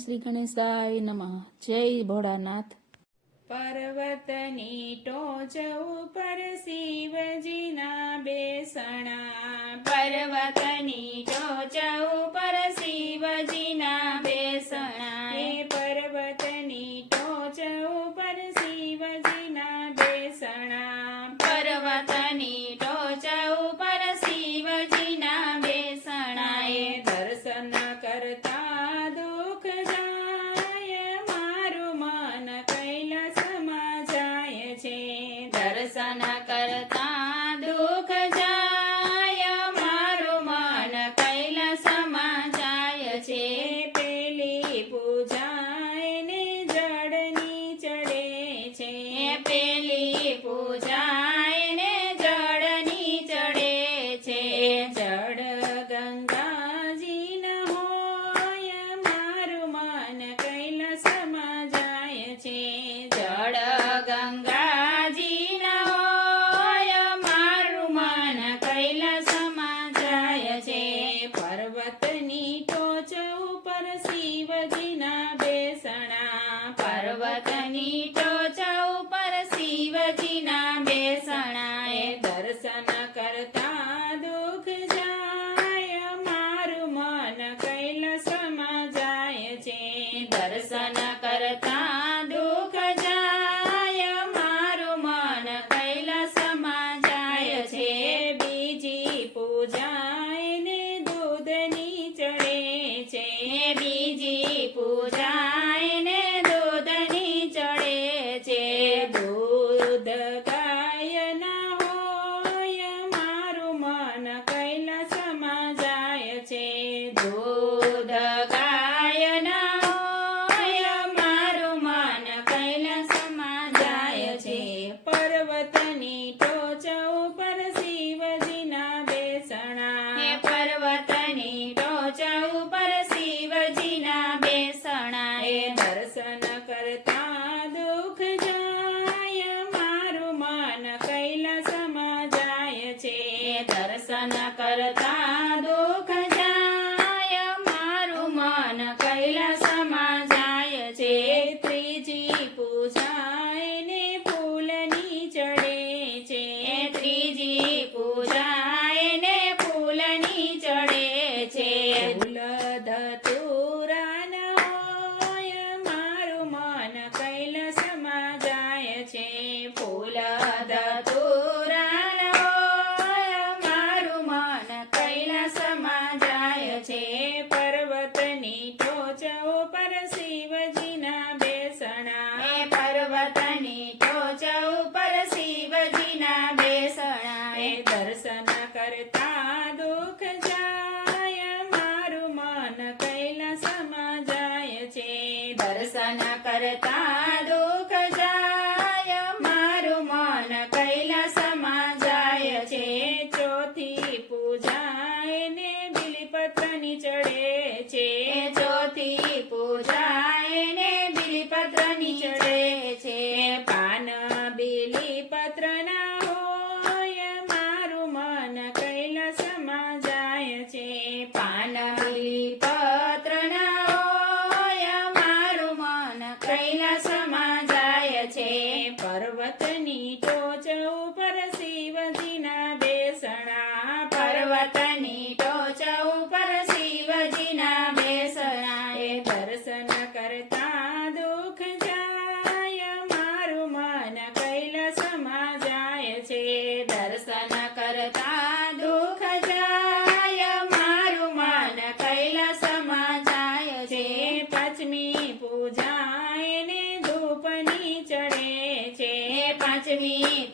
શ્રી ગણેશાય નમઃ. જય ભોળાનાથ. પર્વતની ટોચ ઉપર શિવજીના બેસણા, પર્વતની ટોચ ઉપર શિવજીના બેસણા, હે પર્વતની ટોચ ઉપર શિવજીના બેસણા, પર્વતની ટોચ ઉપર શિવજીના બેસણા, એ દર્શન કરતા દુઃખ જાય, મારું મન કૈલાસમાં જાય છે, દર્શન કરતા દુઃખ જાય, મારું મન કૈલાસમાં જાય છે, પેલી પૂજા એને જળની ચડે છે, પેલી પૂજા એને જળની ચડે છે, જળ ગંગાજીના હોય, મારું મન કૈલાસમાં જાય છે, જળ ગંગાજીના હોય, મારું મન કૈલાસમાં જાય છે, પર્વતની ટોચ ઉપર શિવજીના બેસણા, પર્વતની ટોચ ઉપર શિવજીના બેસણા, એ દર્શન કરતા દુઃખ જાય, મારું મન કૈલાસમાં જાય છે, દર્શન કરતા દુઃખ જાય, મારું મન કૈલાસમાં જાય છે, બીજી પૂજા એને દૂધની ચડે છે, બીજી પૂજા એને દૂધની ચડે છે, દૂધ ગાયના હોય, મારું મન કૈલાસમાં જાય છે, દૂધ ગાયના હોય, મારું મન કૈલાસમાં જાય છે, પર્વતની ટોચ ઉપર શિવજીના બેસણા, હે પર્વતની ટોચ ઉપર શિવજીના બેસણા, એ દર્શન કરતા દુઃખ જાય, મારું મન કૈલાસમાં જાય છે, દર્શન કરતા દુઃખ જાય, મારું મન કૈલાસમાં જાય છે, ત્રીજી પૂજા એને ફૂલની ચડે છે, ત્રીજી પૂજા એને ફૂલની ચડે છે, ફૂલ ધતુરાના હોય, મારું મન કૈલાસમાં જાય છે, ફૂલ ધતુરાના હોય, મારું મન કૈલાસમાં જાય છે, પર્વતની ટોચ ઉપર શિવજીના બેસણા, એ પર્વતની ટોચ ઉપર શિવજીના બેસણા, એ દર્શન કરતા દુઃખ જાય, મારું મન કૈલાસમાં જાય છે, દર્શન કરતા દુઃખ જાય, મારું મન કૈલાસમાં જાય છે, ચોથી પૂજા એને બિલીપત્રની ચડે છે, ચોથી પૂજા એને બિલીપત્રની ચડે છે, પાન બિલીપત્રના હોય, મારું મન કૈલાસમાં જાય છે, પાન બિલીપત્રના હોય, મારું મન કૈલાસમાં જાય છે, પર્વતની ટોચ ઉપર શિવજીના બેસણા, પર્વતની ટોચ ઉપર શિવજીના બેસણા, એ દર્શન કરતા દુઃખ જાય, મારું મન કૈલાસમાં જાય છે, દર્શન કરતા દુઃખ જાય, મારું મન કૈલાસમાં જાય છે, પાંચમી પૂજા એને ધૂપની ચડે છે, પાંચમી